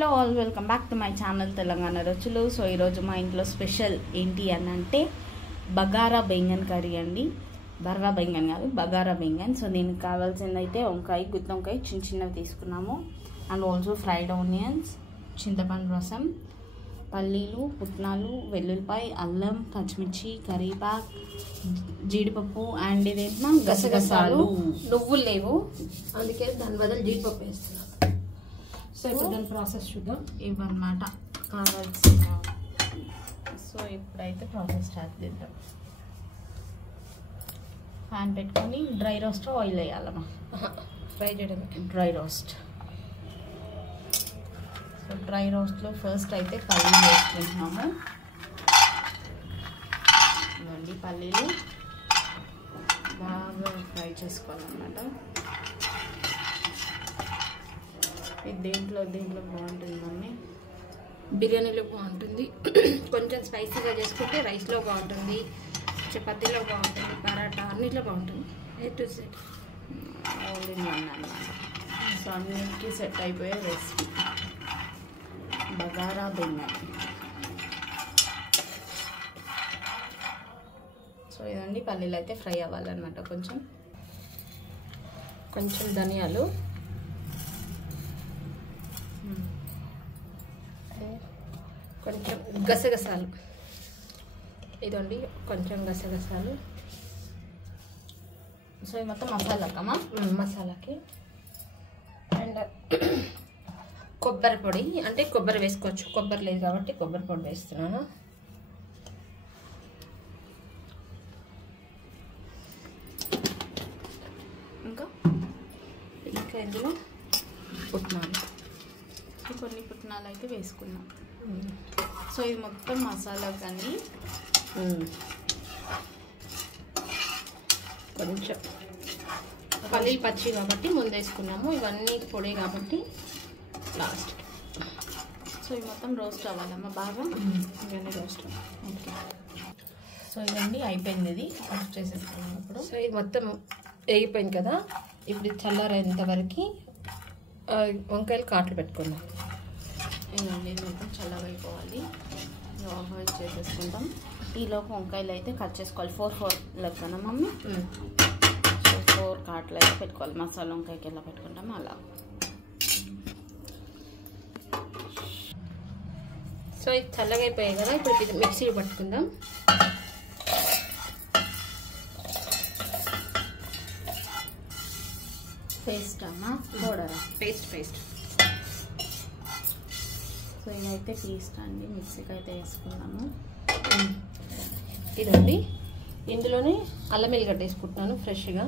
Hello all, welcome back to my channel Telangana రుచులు. So ఈరోజు మా ఇంట్లో స్పెషల్ ఏంటి అని అంటే బగారా బెంగన్ కర్రీ అండి. బర్వా బెంగన్ కాదు, బగారా బెంగన్. సో దీనికి కావాల్సింది అయితే వంకాయ, గుత్తి వంకాయ చిన్న చిన్నవి తీసుకున్నాము. అండ్ ఆల్సో ఫ్రైడ్ ఆనియన్స్, చింతపండు రసం, పల్లీలు, పుట్నాలు, వెల్లుల్లిపాయ, అల్లం, పచ్చిమిర్చి, కరివేపాకు, జీడిపప్పు అండ్ ఇదేంటన్నా గసగసాలు. నువ్వులు లేవు, అందుకే దాని బదులు జీడిపప్పు వేస్తున్నాను. సో ఇప్పుడు దాని ప్రాసెస్ చూద్దాం. ఇవన్నమాట కావాల్సిన. సో ఇప్పుడైతే ప్రాసెస్ స్టార్ట్ చేద్దాం. ప్యాన్ పెట్టుకొని డ్రై రోస్ట్ ఆయిల్ వేయాలమ్మా. ఫ్రై చేయడమే, డ్రై రోస్ట్. సో డ్రై రోస్ట్లో ఫస్ట్ అయితే పల్లీలు వేసుకుంటున్నాము. ఇవ్వండి పల్లీలు బాగా ఫ్రై చేసుకోవాలన్నమాట. ఇది దేంట్లో బాగుంటుంది మమ్మీ? బిర్యానీలో బాగుంటుంది, కొంచెం స్పైసీగా చేసుకుంటే రైస్లో బాగుంటుంది, చపాతీలో బాగుంటుంది, పరాటా అన్నిట్లో బాగుంటుంది. A to set only one అన్నమాట. సో అన్నిటికీ సెట్ అయిపోయే రెసిపీ బగారా బెంగన్. సో ఇదండి పల్లీలు అయితే ఫ్రై అవ్వాలన్నమాట. కొంచెం ధనియాలు, కొంచెం గసగసాలు. ఇదండి కొంచెం గసగసాలు. సో ఇది మొత్తం మసాలాకమ్మా, మసాలాకి. అండ్ కొబ్బరి పొడి, అంటే కొబ్బరి వేసుకోవచ్చు, కొబ్బరి లేదు కాబట్టి కొబ్బరి పొడి వేస్తున్నాను. ఇంకా ఇందులో పుట్నాలు, కొన్ని పుట్నాలు అయితే వేసుకున్నాం. సో ఇది మొత్తం మసాలా కానీ కొంచెం పల్లీలు పచ్చి కాబట్టి ముందు వేసుకున్నాము, ఇవన్నీ పొడి కాబట్టి లాస్ట్. సో ఇది మొత్తం రోస్ట్ అవ్వాలమ్మా బాగా. ఇవన్నీ రోస్ట్. ఓకే. సో ఇదండి అయిపోయింది, ఇది రోస్ట్ చేసేసుకున్నాం ఇప్పుడు. సో ఇది మొత్తం వేగిపోయింది కదా, ఇప్పుడు చల్లారేంత వరకు వంకాయలు కాట్లు పెట్టుకుందాం. ఇదండి ఇది మొత్తం చల్లగా అయిపోవాలి. ఆఫ్ చేసేసుకుంటాం. ఈలోపు వంకాయలు అయితే కట్ చేసుకోవాలి. 4 లెక్కన మమ్మీ. సో 4 కాట్లు అయితే పెట్టుకోవాలి. మసాలా వంకాయకి ఎలా పెట్టుకుంటాము అలా. సో ఇది చల్లగా అయిపోయాయి కదా, ఇప్పుడు ఇది మిక్సీ పట్టుకుందాం. పేస్ట్ అమ్మా, పౌడరా? పేస్ట్. సో ఇదైతే పేస్ట్ అండి, మిక్సీకి అయితే వేసుకున్నాము. ఇదండి ఇందులోనే అల్లం వెల్లిగడ్డ వేసుకుంటున్నాను ఫ్రెష్గా.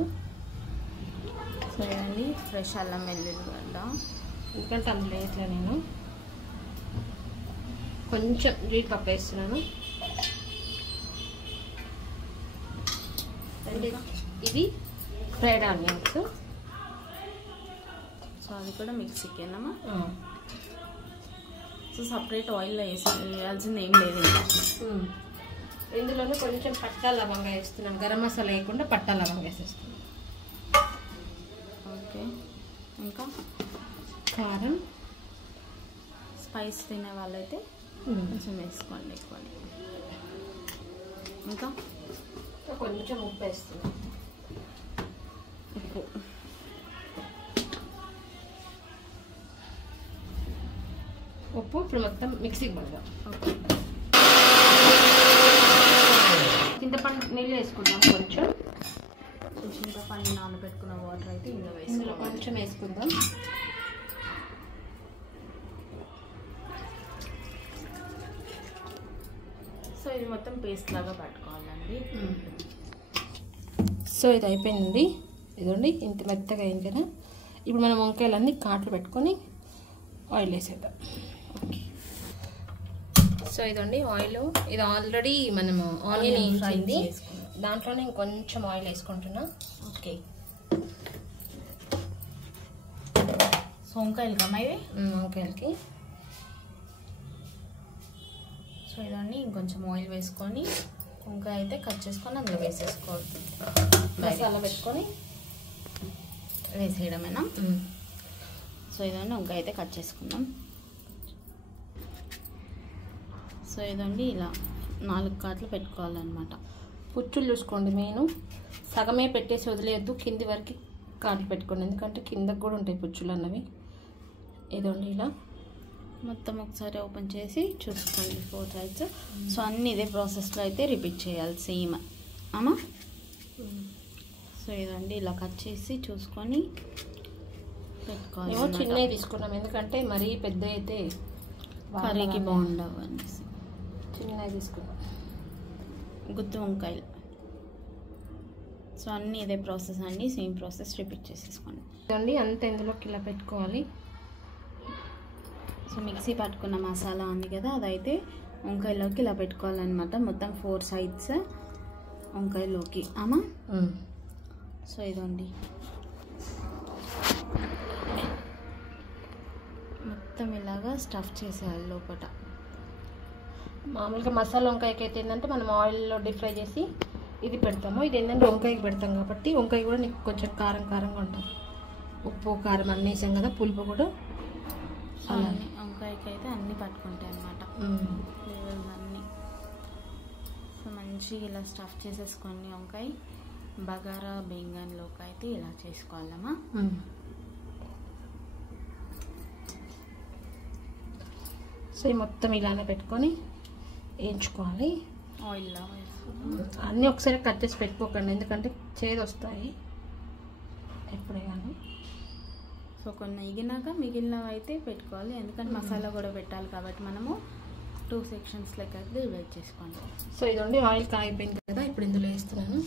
సో ఇదండి ఫ్రెష్ అల్లం వెల్లుల్లిగడ్డ, ఎందుకంటే అందులో ఇట్లా నేను కొంచెం జీడిపప్పు వేస్తున్నాను. అండ్ ఇది ఫ్రైడ్ ఆనియన్స్. సో అది కూడా మిక్సీకేనమ్మా. సో సపరేట్ ఆయిల్లో వేయాల్సింది ఏం లేదు. ఇందులోనే కొంచెం పట్టా లవంగా వేస్తున్నాను, గరం మసాలా వేయకుండా పట్టా లవంగా వేసేస్తున్నాను. ఓకే. ఇంకా కారం, స్పైస్ తినే వాళ్ళైతే కొంచెం వేసుకోండి ఎక్కువ. ఇంకా కొంచెం ఉప్పు వేస్తున్నాను. ఉప్పు ఇప్పుడు మొత్తం మిక్సీకి పడదాం. ఓకే. చింతపండు నీళ్ళు వేసుకుందాం. కొంచెం చింతపండు నానబెట్టుకున్న వాటర్ అయితే ఇందులో ఇందులో కొంచెం వేసుకుందాం. సో ఇది మొత్తం పేస్ట్ లాగా పట్టుకోవాలండి. సో ఇది అయిపోయింది. ఇదండి ఇంత మెత్తగా అయింది కదా, ఇప్పుడు మనం వంకాయలన్నీ కాట్లు పెట్టుకొని ఆయిల్ వేసేద్దాం. ఓకే. సో ఇదండి ఆయిల్, ఇది ఆల్రెడీ మనము ఆనియన్ ఫ్రై అయింది, దాంట్లోనే ఇంకొంచెం ఆయిల్ వేసుకుంటున్నా. ఓకే. సో వంకాయలు కమ్మా ఇవి, వంకాయలకి. సో ఇదండి ఇంకొంచెం ఆయిల్ వేసుకొని వంకాయ అయితే కట్ చేసుకొని అందులో వేసేసుకోవాలి. మసాలా పెట్టుకొని వేసేయడమేనా? సో ఇదండి వంకాయ అయితే కట్ చేసుకుందాం. సో ఇదండి ఇలా 4 కాట్లు పెట్టుకోవాలన్నమాట. పుచ్చులు చూసుకోండి, మెయిన్ సగమే పెట్టేసి వదిలేయద్దు, కింది వరకు కాట్లు పెట్టుకోండి, ఎందుకంటే కిందకు కూడా ఉంటాయి పుచ్చులు అన్నవి. ఇదండి ఇలా మొత్తం ఒకసారి ఓపెన్ చేసి చూసుకోండి 4 సైడ్స్. సో అన్నీ ఇదే ప్రాసెస్లో అయితే రిపీట్ చేయాలి సేమ్ అమ్మా. సో ఇదండి ఇలా కట్ చేసి చూసుకొని పెట్టుకోవాలి. చిన్నవి తీసుకున్నాం, ఎందుకంటే మరీ పెద్ద అయితే కర్రీకి బాగుండవు అనేసి చిన్నవి తీసుకున్నాం. గుత్తి వంకాయలు. సో అన్నీ ఇదే ప్రాసెస్ అండి, సేమ్ ప్రాసెస్ రిపీట్ చేసేసుకోండి. ఇదండి అంత ఇందులోకి ఇలా పెట్టుకోవాలి. సో మిక్సీ పట్టుకున్న మసాలా ఉంది కదా, అదైతే వంకాయలోకి ఇలా పెట్టుకోవాలన్నమాట. మొత్తం 4 సైడ్స్ వంకాయలోకి అమ్మా. సో ఇదండి మొత్తం ఇలాగా స్టఫ్ చేసేయాలి లోపల. మామూలుగా మసాలా వంకాయకి అయితే ఏంటంటే మనం ఆయిల్లో డీప్ ఫ్రై చేసి ఇది పెడతాము. ఇది ఏంటంటే వంకాయకి పెడతాం కాబట్టి వంకాయ కూడా నీకు కొంచెం కారం కారంగా ఉంటుంది. ఉప్పు కారం అన్నీ వేసాం కదా, పులుపు కూడా అలానే వంకాయకి అయితే అన్నీ పట్టుకుంటాయి అన్నమాట, ఫ్లేవర్స్ అన్నీ. సో మంచిగా ఇలా స్టఫ్ చేసేసుకోండి వంకాయ. బగారా బెంగన్లోకి అయితే ఇలా చేసుకోవాలమ్మా. సో ఈ మొత్తం ఇలానే పెట్టుకొని వేయించుకోవాలి ఆయిల్లో. అన్నీ ఒకసారి కట్ చేసి పెట్టుకోకండి, ఎందుకంటే చేదు వస్తాయి ఎప్పుడే కానీ. సో కొన్ని ఎగినాక మిగిలినవి అయితే పెట్టుకోవాలి, ఎందుకంటే మసాలా కూడా పెట్టాలి కాబట్టి మనము 2 సెక్షన్స్ లెక్క అయితే డివైడ్ చేసుకోండి. సో ఇదండి ఆయిల్ కాగిపోయింది కదా, ఇప్పుడు ఇందులో వేస్తున్నాను.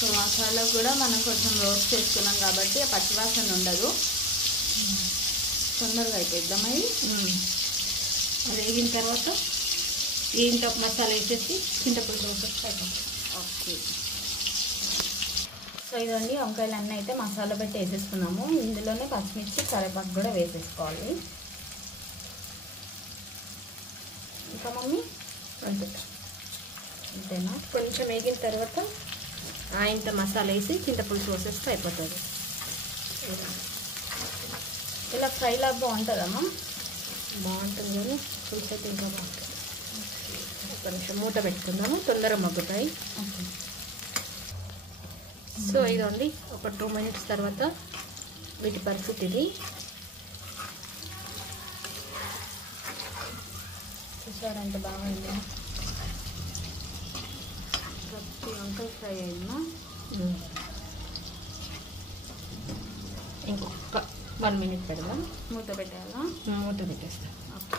సో మసాలా కూడా మనం కొంచెం రోస్ట్ చేసుకున్నాం కాబట్టి ఆ పచ్చివాసన ఉండదు, తొందరగా అయిపోయిద్దాం. అది వేగిన తర్వాత ఏంటో మసాలా వేసేసి చింతపులుసు అయిపోతుంది. ఓకే. సో ఇదండి వంకాయలు అన్నీ అయితే మసాలా పెట్టి వేసేసుకున్నాము. ఇందులోనే పచ్చిమిర్చి కరివేపాకు కూడా వేసేసుకోవాలి. ఇంకా మమ్మీ అంతేనా? కొంచెం వేగిన తర్వాత ఇంత మసాలా వేసి చింతపులుసు వేసేస్తే అయిపోతుంది. ఇలా ఫ్రైలా బాగుంటుందమ్మా? బాగుంటుంది కానీ పులుసు అయితే ఇంకా బాగుంటుంది. ఒక నిమిషం మూత పెట్టుకుందాము, తొందరగా మగ్గుతాయి. సో ఇదండి ఒక 2 మినిట్స్ తర్వాత వీటి పరిస్థితి ఇది. చూసారంటే బాగుంది. ప్రతి వంకాయ ఫ్రై అయిందా? ఇంకొక 1 మినిట్ పెడదాం. మూత పెట్టాలా? మూత పెట్టేస్తాం. ఓకే.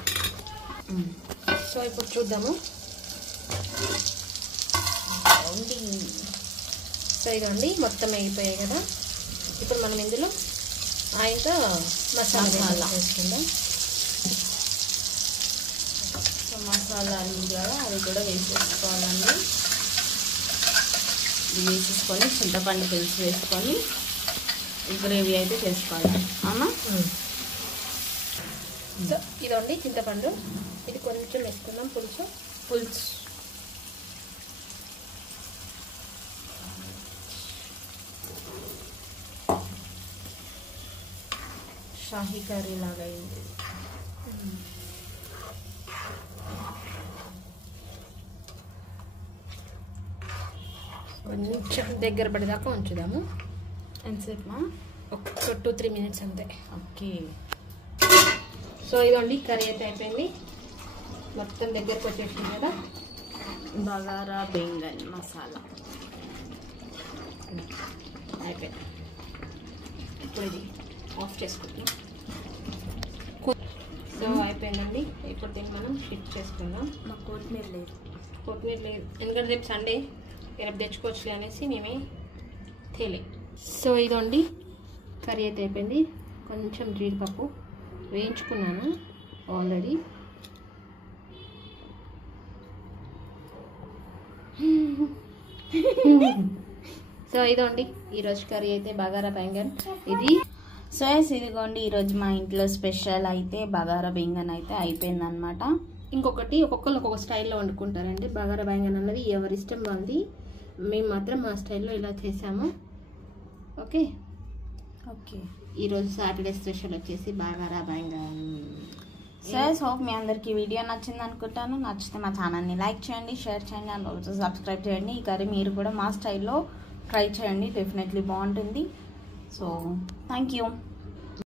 సో ఇప్పుడు చూద్దాము. సో ఇదండి మొత్తం అయిపోయాయి కదా, ఇప్పుడు మనం ఇందులో ఆయిల్ మసాలా వేసుకుందాం. సో మసాలా ఉంది కదా, అది కూడా వేసేసుకోవాలండి. ఇది వేసేసుకొని చింతపండు పులుసు వేసుకొని గ్రేవీ అయితే చేసుకోవాలి అమ్మా. సో ఇదండి చింతపండు, ఇది కొంచెం వేసుకుందాం. పులుసు షాహీ కర్రీ లాగా అయింది. కొంచెం దగ్గర పడేదాకా ఉంచుదాము. ఎంతసేపు? ఒక 2-3 మినిట్స్ అంతే. ఓకే. సో ఇదండి కర్రీ అయితే అయిపోయింది, మొత్తం దగ్గరకు వచ్చేసింది కదా. బగారా బెంగన్ మసాలా అయిపోయింది. ఇప్పుడు ఇది ఆఫ్ చేసుకుంటాం. సో అయిపోయిందండి, ఇప్పుడు దీన్ని మనం షిఫ్ట్ చేసుకుందాం. మాకు కొత్తిమీర లేదు. కొత్తిమీర లేదు, ఎందుకంటే రేపు సండే, రేపు తెచ్చుకోవచ్చులే అనేసి మేమే తేలే. సో ఇదండి కర్రీ అయితే అయిపోయింది. కొంచెం జీడిపప్పు వేయించుకున్నాను ఆల్రెడీ. సో ఇదండి ఈరోజు కర్రీ అయితే బగారా బెంగన్. ఇది సో ఇదిగోండి ఈరోజు మా ఇంట్లో స్పెషల్ అయితే బగారా బెంగన్ అయితే అయిపోయిందనమాట. ఇంకొకటి ఒక్కొక్కరు ఒక్కొక్క స్టైల్లో వండుకుంటారండి. బగారా బెంగన్ అన్నది ఎవరి ఇష్టం బాగుంది, మేము మాత్రం మా స్టైల్లో ఇలా చేసాము. ఓకే. ఓకే, ఈరోజు సాటర్డే స్పెషల్ వచ్చేసి బగారా బెంగన్. సో హోప్ మీ అందరికీ వీడియో నచ్చింది అనుకుంటాను. నచ్చితే మా ఛానల్ని లైక్ చేయండి, షేర్ చేయండి అండ్ ఆల్సో సబ్స్క్రైబ్ చేయండి. ఈ కర్రీ మీరు కూడా మా స్టైల్లో ట్రై చేయండి, డెఫినెట్లీ బాగుంటుంది. So thank you.